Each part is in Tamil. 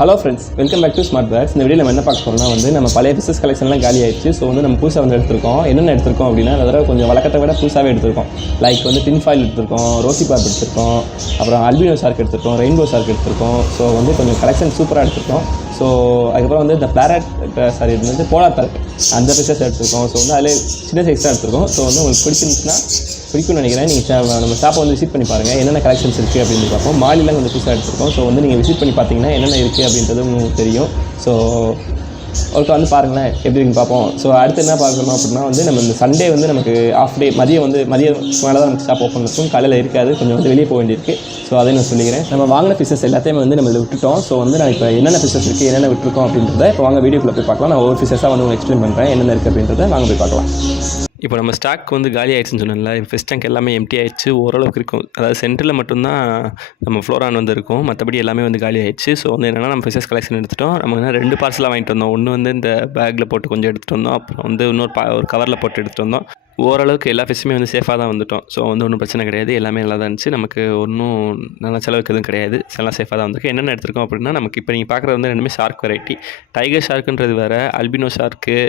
Hello friends, welcome back to smart packs. இந்த வீடியோ நம்ம என்ன பார்க்க போகிறோம்னா நம்ம பழைய பிசஸ் கலெக்ஷன்லாம் காலி ஆயிடுச்சு. ஸோ நம்ம புதுசாக எடுத்திருக்கோம். என்னென்ன எடுத்திருக்கோம் அப்படின்னா, அதில் கொஞ்சம் வழக்கத்தை விட புதுசாகவே எடுத்திருக்கோம். லைக் டின் ஃபாயில் எடுத்திருக்கோம், ரோசி பார்ப் எடுத்திருக்கோம், அப்புறம் அல்பினோ ஷார்க் எடுத்திருக்கோம், ரெயின்போ ஷார்க் எடுத்திருக்கோம். ஸோ கொஞ்சம் கலெக்ஷன் சூப்பராக எடுத்திருக்கோம். ஸோ அதுக்கப்புறம் இந்த பேரட் போலார் பேரட் அந்த பிசஸ் எடுத்திருக்கோம். ஸோ அதில் சின்ன சைஸ் தான் எடுத்திருக்கோம். ஸோ உங்களுக்கு பிடிச்சிருந்துச்சுன்னா பிடிக்கும்னு நினைக்கிறேன். நீங்கள் நம்ம ஷாப்பை விசிட் பண்ணி பாருங்கள், என்னென்ன கலெக்ஷன்ஸ் இருக்குது அப்படின்னு பார்ப்போம். மாலிலாம் கொஞ்சம் புதுசாக எடுத்திருக்கோம். ஸோ நீங்கள் விசிட் பண்ணி பார்த்தீங்கன்னா என்னென்ன இருக்குது அப்படின்றது உங்களுக்கு தெரியும். ஸோ ஒருக்கா பாருங்களேன் எப்படி இருக்குன்னு பார்ப்போம். ஸோ அடுத்து என்ன பார்க்கணும் அப்படின்னா நம்ம இந்த சண்டே நமக்கு ஆஃப் டே மதியம் மேலே தான் நமக்கு ஷாப் ஓப்பன் இருக்கும். காலையில் இருக்காது, கொஞ்சம் வெளியே போக வேண்டியிருக்கு. ஸோ அதை நான் சொல்லிக்கிறேன். நம்ம வாங்கின பிசஸ் எல்லாத்தையுமே நம்ம இதில் விட்டுட்டோம். ஸோ நான் இப்போ என்னென்ன பிசஸ் இருக்குது, என்னென்ன விட்டுருக்கோம் அப்படின்றத இப்போ வாங்க வீடியோக்குள்ளே போய் பார்க்கலாம். நான் ஒவ்வொரு பிசஸாக உங்களுக்கு எக்ஸ்பிளைன் பண்ணுறேன் என்னென்ன இருக்குது அப்படின்றத வாங்க போய் பார்க்கலாம். இப்போ நம்ம ஸ்டாக் காலி ஆகிடுச்சுன்னு சொன்னோம்ல. ஃபஸ்ட் டேங்க் எல்லாமே எம்டி ஆகிடுச்சு, ஓரளவுக்கு இருக்கும். அதாவது சென்டரில் மட்டும்தான் நம்ம ஃப்ளோரான் இருக்கும், மற்றபடி எல்லாமே காலி ஆகிடுச்சு. ஸோ என்னென்னா நம்ம ஃபிஷஸ் கலெக்ஷன் எடுத்துட்டோம். நம்ம 2 பார்சலாக வாங்கிட்டு வந்தோம். ஒன்று இந்த பேக்கில் போட்டு கொஞ்சம் எடுத்துகிட்டு வந்தோம், அப்புறம் இன்னொரு ஒரு கவரில் போட்டு எடுத்துகிட்டு வந்தோம். ஓரளவுக்கு எல்லா ஃபிஷ்ஷுமே சேஃபாக தான் வந்துவிட்டோம். ஸோ ஒன்றும் பிரச்சனை கிடையாது, எல்லாமே நல்லா தான் இருந்துச்சு. நமக்கு ஒன்றும் நல்லா செலவுக்கு எதுவும் கிடையாது, எல்லாம் சேஃபாக தான் வந்திருக்கு. என்னென்ன எடுத்திருக்கோம் அப்படின்னா, நமக்கு இப்போ நீங்கள் பார்க்குறது ரெண்டுமே ஷார்க் வெரைட்டி. டைகர் ஷார்க்குன்றது வேறு, அல்பினோ ஷார்க்கு,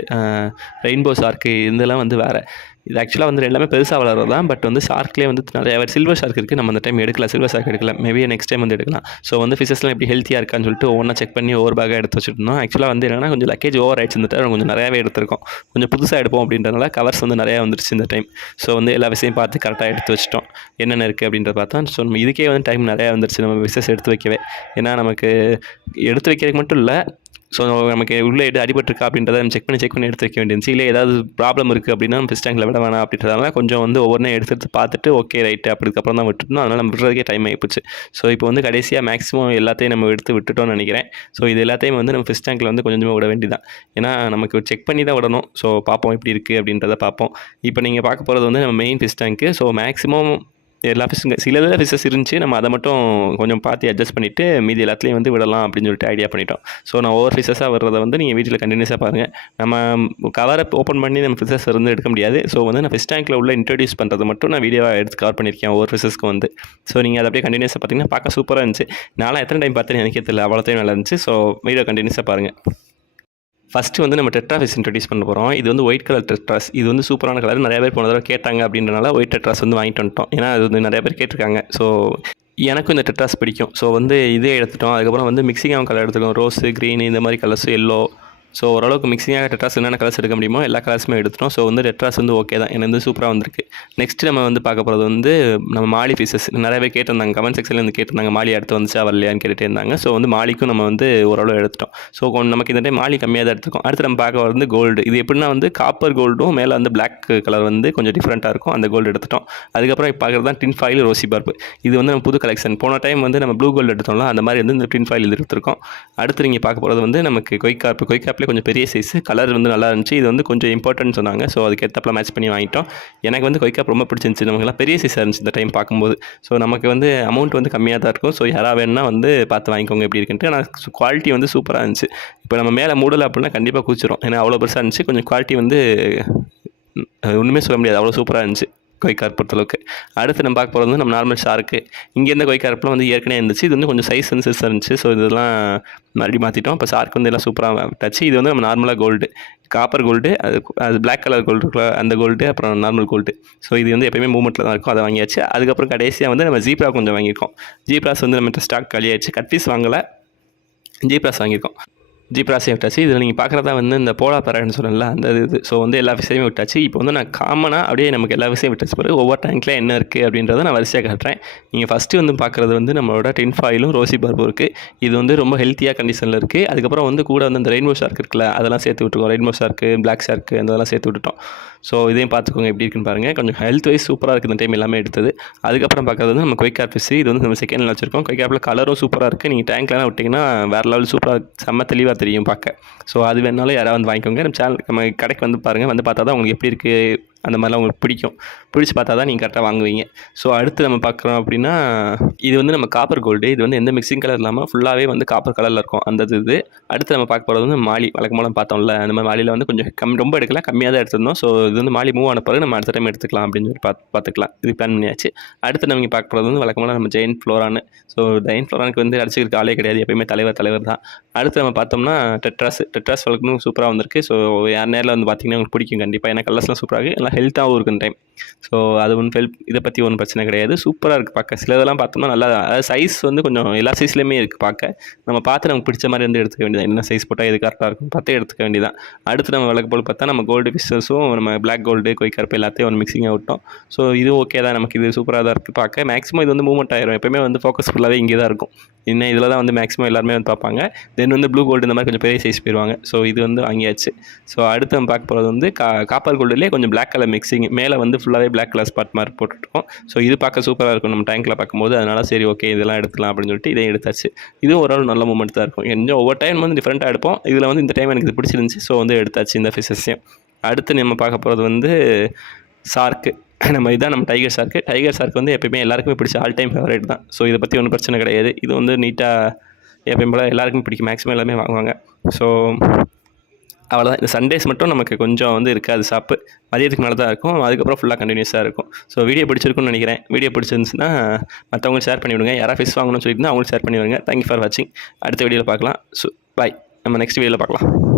ரெயின்போ ஷார்க்கு இதெல்லாம் வேறு. இது ஆக்சுவலாக எல்லாமே பெருசாக வளர்றது தான். பட் ஷார்க்லேயே நிறைய சில்வர் ஷார்க் இருக்குது. நம்ம அந்த டைம் எடுக்கல, சில்வர் ஷார்க் எடுக்கல. மேபி நெக்ஸ்ட் டைம் எடுக்கலாம். ஸோ ஃபிஷஸ்லாம் எப்படி ஹெல்த்தியாக இருக்கான்னு சொல்லிட்டு ஒவ்வொன்றா செக் பண்ணி ஒவ்வொரு பேக்காக எடுத்து வச்சுருந்தோம். ஆக்சுவலாக என்னென்னா கொஞ்சம் லக்கேஜ் ஓவர் ஆயிடுச்சு. இந்த டைம் கொஞ்சம் நிறையாவே எடுத்திருக்கோம். கொஞ்சம் புதுசாக எடுப்போம் அப்படின்றனால கவர்ஸ் நிறையா வந்துருச்சு இந்த டைம். ஸோ எல்லா விஷயம் பார்த்து கரெக்டாக எடுத்து வச்சிட்டோம். என்னென்ன இருக்குது அப்படின்றத பார்த்தா, ஸோ நம்ம இதுக்கே டைம் நிறையா வந்துருச்சு நம்ம ஃபிஷஸ் எடுத்து வைக்கவே. ஏன்னா நமக்கு எடுத்து வைக்கிறதுக்கு மட்டும் இல்லை, ஸோ நமக்கு உள்ளே அடிபட்டிருக்கா அப்படின்றத நம்ம செக் பண்ணி எடுத்து வைக்க வேண்டியிருந்துச்சு. இல்லை ஏதாவது ப்ராப்ளம் இருக்குது அப்படின்னா நம்ம ஃபிஷ் டேங்கில் விட வேணாம் அப்படின்றதால கொஞ்சம் ஒவ்வொன்றே எடுத்து பார்த்துட்டு ஓகே ரைட்டு அப்படிக்கப்புறம் தான் விட்டுட்டோம். அதனால் நம்ம விடுறதுக்கே டைம் ஆகிப்போச்சு. ஸோ இப்போ கடைசியாக மேக்ஸிமம் எல்லாத்தையும் நம்ம எடுத்து விட்டுட்டோம்னு நினைக்கிறேன். ஸோ இது எல்லாத்தையும் நம்ம ஃபிஷ் டேங்கில் கொஞ்சமாக விட வேண்டியதான். ஏன்னா நமக்கு செக் பண்ணி தான் விடணும். ஸோ பார்ப்போம் எப்படி இருக்குது அப்படின்றத பார்ப்போம். இப்போ நீங்கள் பார்க்க போகிறது நம்ம மெயின் ஃபிஷ் டேங்க்கு. ஸோ மேக்ஸிமம் எல்லா ஃபிஷ்ஷுங்க சில ஃபிஷ்ஷஸ் இருந்துச்சு, நம்ம அதை மட்டும் கொஞ்சம் பார்த்து அட்ஜஸ்ட் பண்ணிவிட்டு மீதி எல்லாத்துலேயும் விடலாம் அப்படின்னு சொல்லிட்டு ஐடியா பண்ணிட்டோம். ஸோ நான் ஒவ்வொரு ஃபிஷ்ஷஸாக வர்றதை நீங்கள் வீட்டில் கண்டினியூஸாக பாருங்கள். நம்ம கவரை ஓப்பன் பண்ணி நம்ம ஃபிஷ்ஷஸ் எடுக்க முடியாது. ஸோ நான் ஃபிஷ் டேங்க்கில் உள்ள இன்ட்ரடியூஸ் பண்ணுறது மட்டும் நான் வீடியோவாக எடுத்து கவர் பண்ணியிருக்கேன் ஒவ்வொரு ஃபிஷ்ஷஸ்க்கு ஸோ நீங்கள் அதை அப்படியே கண்டினியூஸாக பார்த்தீங்கன்னா பார்க்க சூப்பராக இருந்துச்சு. நானும் எத்தனை டைம் பார்த்தேன்னு எனக்கே தெரியல, அவ்வளோத்தையும் நல்லா இருந்துச்சு. ஸோ வீடியோ கண்டினியூஸாக பாருங்கள். ஃபஸ்ட்டு நம்ம டெட்ராஃபிஷ் இன்ட்ரடியூஸ் பண்ண போகிறோம். இது ஒயிட் கலர் டெட்ராஸ். இது சூப்பரான கலர். நிறைய பேர் போன தடவை கேட்டாங்க அப்படின்றனால ஒயிட் டெட்ராஸ் வாங்கிட்டு வந்துட்டோம். ஏன்னா அது நிறைய பேர் கேட்டிருக்காங்க. ஸோ எனக்கும் இந்த டெட்ராஸ் பிடிக்கும். ஸோ இதே எடுத்துட்டோம். அதுக்கப்புறம் மிக்சிங் கலர் எடுத்துக்கோம். ரோஸு, க்ரீன், இந்த மாதிரி கலர்ஸ், எல்லோ. ஸோ ஓரளவுக்கு மிக்சிங்காக டெட்ராஸ் என்னென்ன கலர்ஸ் எடுக்க முடியுமோ எல்லா கலர்ஸுமே எடுத்துட்டோம். ஸோ டெட்ராஸ் ஓகே தான், எனக்கு சூப்பராக வந்திருக்கு. நெக்ஸ்ட் நம்ம பார்க்க போகிறது நம்ம மாலி ஃபிஷஸ். நிறைய பேர் கேட்டிருந்தாங்க, கமெண்ட் செக்ஷனில் கேட்டிருந்தாங்க மாலி அடுத்து வந்துச்சா வரலையான்னு கேட்டுகிட்டே இருந்தாங்க. ஸோ மாலிக்கும் நம்ம ஓரளவு எடுத்துட்டோம். ஸோ நமக்கு இந்த டைம் மாலி கம்மியாக தான் எடுத்துருக்கோம். அடுத்து நம்ம பார்க்க கோல்டு. இது எப்படின்னா காப்பர் கோல்டும் மேலே பிளாக் கலர் கொஞ்சம் டிஃப்ரெண்ட்டாக இருக்கும். அந்த கோல்டு எடுத்துட்டோம். அதுக்கப்புறம் இப்போ பார்க்குறது தான் டின் ஃபாயில் ரோசி பார்ப். இது நம்ம புது கலெக்ஷன். போன டைம் நம்ம ப்ளூ கோல்டு எடுத்தோம்ல, அந்த மாதிரி இந்த டின் ஃபாயில் இது எடுத்துருக்கோம். அடுத்து நீங்கள் பார்க்க போகிறது நமக்கு கொய்காப் கொஞ்சம் பெரிய சைஸ், கலர் நல்லா இருந்துச்சு. இது கொஞ்சம் இம்பார்ட்டன்ட் சொன்னாங்க. ஸோ அதுக்கேற்றப்பல மேட்ச் பண்ணி வாங்கிட்டோம். எனக்கு கொய்காப் ரொம்ப பிடிச்சிருந்துச்சு. நமக்குலாம் பெரிய சைஸாக இருந்துச்சு இந்த டைம் பார்க்கும்போது. ஸோ நமக்கு அமௌண்ட் கம்மியாக தான் இருக்கும். ஸோ யாராவது வேணுன்னா பார்த்து வாங்கிக்கோங்க எப்படி இருக்குன்ட்டு. ஆனால் குவாலிட்டி சூப்பராக இருந்துச்சு. இப்போ நம்ம மேலே மூடலை அப்படின்னா கண்டிப்பாக கூச்சிரும். ஏன்னா அவ்வளோ பெருசாக இருந்துச்சு. கொஞ்சம் குவாலிட்டி ஒன்றுமே சொல்ல முடியாது, அவ்வளோ சூப்பராக இருந்துச்சு கொய்கார்ப் பொறுத்தளவுக்கு. அடுத்து நம்ம பார்க்க போகிறது நம்ம நார்மல் ஷார்க்கு. இங்கேருந்து கொய்கார்ப்லாம் ஏற்கனவே இருந்துச்சு. இது கொஞ்சம் சைஸ் சிறுசாக இருந்துச்சு. ஸோ இதெல்லாம் மறுபடியும் மாற்றிட்டோம். இப்போ ஷார்க் எல்லாம் சூப்பராக டச்சு. இது நம்ம நார்மலாக கோல்டு, காப்பர் கோல்டு, அது பிளாக் கலர் கோல்டு இருக்குல்ல அந்த கோல்டு, அப்புறம் நார்மல் கோல்டு. ஸோ இது எப்போயுமே மூவ்மெண்ட்டில் தான் இருக்கும். அதை வாங்கியாச்சு. அதுக்கப்புறம் கடைசியாக நம்ம ஜீப்ரா கொஞ்சம் வாங்கியிருக்கோம். ஜீப்ராஸ் நம்ம ஸ்டாக் காலியாச்சு. கட்பீஸ் வாங்கலை, ஜீப்ராஸ் வாங்கியிருக்கோம். ஜீப்ராஸையும் விட்டாச்சு. இதில் நீங்கள் பார்க்குறதா இந்த போலார் பேரட்னு சொல்லல அந்த இது. ஸோ எல்லா விஷயமே விட்டாச்சு. இப்போ நான் காமனாக அப்படியே நமக்கு எல்லா விஷயம் விட்டாச்சு. பிறகு ஒவ்வொரு டேங்க்கில் என்ன இருக்குது அப்படின்றத நான் வரிசையாக காட்டுறேன். நீங்கள் ஃபஸ்ட்டு பார்க்குறது நம்மளோட டின் ஃபாயிலும் ரோசி பார்ப்பும் இருக்குது. இது ரொம்ப ஹெல்த்தியாக கண்டிஷனில் இருக்குது. அதுக்கப்புறம் கூட அந்த ரெயின்போ ஷார்க் இருக்குல்ல, அதெல்லாம் சேர்த்து விட்டுருக்கோம். ரெயின்போ ஷார்க்கு, பிளாக் ஷார்க்கு அதெல்லாம் சேர்த்து விட்டுட்டோம். ஸோ இதையும் பார்த்துக்கோங்க எப்படி இருக்குன்னு பாருங்கள். கொஞ்சம் ஹெல்த் வைஸ் சூப்பராக இருக்குது இந்த டைம் எல்லாமே எடுத்தது. அதுக்கப்புறம் பார்க்குறது நம்ம கொய்காப் ஃபிஷ். இது நம்ம செகண்டில் வச்சுருக்கோம். கொய்காப்பில் கலரும் சூப்பராக இருக்குது. நீங்கள் டேங்க்லாம் விட்டிங்கன்னா வேறு லெவல் சூப்பராக செம்ம தெளிவாக தெரியும் பார்க்க. ஸோ அது வேணாலும் யாராவது வாங்கிக்கோங்க. நம்ம கடைக்கு பாருங்கள், பார்த்தா தான் உங்களுக்கு எப்படி இருக்குது அந்த மாதிரிலாம் உங்களுக்கு பிடிச்சி பார்த்தா தான் நீங்கள் கரெக்டாக வாங்குவீங்க. ஸோ அடுத்து நம்ம பார்க்குறோம் அப்படின்னா, இது வந்து நம்ம காப்பர் கோல்டு. இது வந்து எந்த மிக்சிங் கலர் இல்லாமல் ஃபுல்லாகவே வந்து காப்பர் கலரில் இருக்கும் அந்த இது. அடுத்து நம்ம பார்க்க போகிறது வந்து மாலி. வழக்கமாக பார்த்தோம்ல, அந்த மாதிரி மாலியில் வந்து கொஞ்சம் ரொம்ப எடுக்கல, கம்மியாக தான் எடுத்திருந்தோம். ஸோ இது வந்து மாலி மூவ் ஆன பிறகு நம்ம அடுத்த டைம் எடுத்துக்கலாம் அப்படின்னு சொல்லி பார்த்துக்கலாம். இது பிளான் பண்ணியாச்சு. அடுத்து நம்ம இங்கே பார்க்க போகிறது வந்து வழக்கமாக நம்ம ஜெயண்ட் ஃப்ளோரானு. ஸோ ஜெயண்ட் ஃப்ளோரானுக்கு வந்து அடிச்சுக்கிறதுக்கு ஆளே கிடையாது, எப்பயுமே தலைவர் தான். அடுத்து நம்ம பார்த்தோம்னா டெட்ராஸ் வழக்கமும் சூப்பராக வந்திருக்கு. ஸோ யார் நேரில் வந்து பார்த்தீங்கன்னா உங்களுக்கு பிடிக்கும் கண்டிப்பாக. ஏன்னா கலர்ஸ்லாம் சூப்பராக இருக்குது, எல்லாம் ஹெல்த்தாகவும் இருக்குது டைம். ஸோ அது ஒன்றும் இதை பற்றி ஒன்றும் பிரச்சனை கிடையாது. சூப்பராக இருக்குது பார்க்க. சில இதெல்லாம் பார்த்தோம்னா நல்லா, அதாவது சைஸ் வந்து கொஞ்சம் எல்லா சைஸ்லேயுமே இருக்குது பார்க்க. நம்ம பார்த்து நமக்கு பிடிச்ச மாதிரி வந்து எடுத்துக்க வேண்டியதான். என்ன சைஸ் போட்டால் எது கரெக்டாக இருக்கும் பார்த்து எடுத்துக்க வேண்டியதான். அடுத்து நம்ம வழக்கு போல் பார்த்தா நம்ம கோல்டு ஃபிஷஸும் நம்ம பிளாக் கோல்டு கொய்கருப்பு எல்லாத்தையும் ஒரு மிக்சிங்காக விட்டோம். ஸோ இது ஓகே தான், நமக்கு இது சூப்பராக தான் இருக்குது பார்க்க. மேக்ஸிமம் இது வந்து மூவ்மெண்ட் ஆயிரும், எப்போயுமே வந்து ஃபோக்கஸ் ஃபுல்லாகவே இங்கே தான் இருக்கும். இன்னும் இதில் தான் வந்து மேக்ஸிமம் எல்லாருமே வந்து பார்ப்பாங்க. தென் வந்து ப்ளூ கோல்டு இந்த மாதிரி கொஞ்சம் பெரிய சைஸ் போயிடுவாங்க. ஸோ இது வந்து வாங்கியாச்சு. ஸோ அடுத்து நம்ம பார்க்க போகிறது வந்து காப்பர் கோல்டுலேயே கொஞ்சம் பிளாக் கலர் மிக்சிங், மேலே வந்து ஃபுல்லாகவே பிளாக் கலர் ஸ்பாட் மாதிரி போட்டுருக்கோம். ஸோ இது பார்க்க சூப்பராக இருக்கும் நம்ம டேங்கில் பார்க்கும்போது. அதனால் சரி ஓகே இதெல்லாம் எடுத்துக்கலாம் அப்படின்னு சொல்லிட்டு இதையும் எடுத்தாச்சு. இதுவும் ஒரு நல்ல மூமெண்ட் தான் இருக்கும். கொஞ்சம் ஒவ்வொரு டைம் வந்து டிஃப்ரெண்ட்டாக எடுப்போம். இதில் வந்து இந்த டைம் எனக்கு இது பிடிச்சிருந்துச்சி. ஸோ வந்து எடுத்தாச்சு இந்த ஃபிஷஸையும். அடுத்து நம்ம பார்க்க போகிறது வந்து ஷார்க்கு. இதான் நம்ம டைகர் ஷார்க் வந்து எப்பயுமே எல்லாருக்குமே பிடிச்ச ஆல் டைம் ஃபேவரேட் தான். ஸோ இதை பற்றி ஒன்றும் பிரச்சனை கிடையாது. இது வந்து நீட்டாக எப்பயும் போல் எல்லாருக்குமே பிடிக்கும், மேக்ஸிமம் எல்லாமே வாங்குவாங்க. ஸோ அவ்வளோதான். இந்த சண்டேஸ் மட்டும் நமக்கு கொஞ்சம் வந்து இருக்காது ஷாப்பு, மதியத்துக்கு மேலே தான் இருக்கும். அதுக்கப்புறம் ஃபுல்லாக கண்டினியூஸாக இருக்கும். ஸோ வீடியோ பிடிச்சிருக்குன்னு நினைக்கிறேன். வீடியோ பிடிச்சிருந்துச்சுன்னா மற்றவங்களுக்கு ஷேர் பண்ணி விடுங்க. யாராவது ஃபிஷ் வாங்கணும்னு சொல்லியிருந்தால் அவங்களுக்கு ஷேர் பண்ணி விடுங்க. தேங்க்யூ ஃபார் வாட்சிங். அடுத்த வீடியோவில் பார்க்கலாம். ஸோ பாய், நம்ம நெக்ஸ்ட் வீடியோவில் பார்க்கலாம்.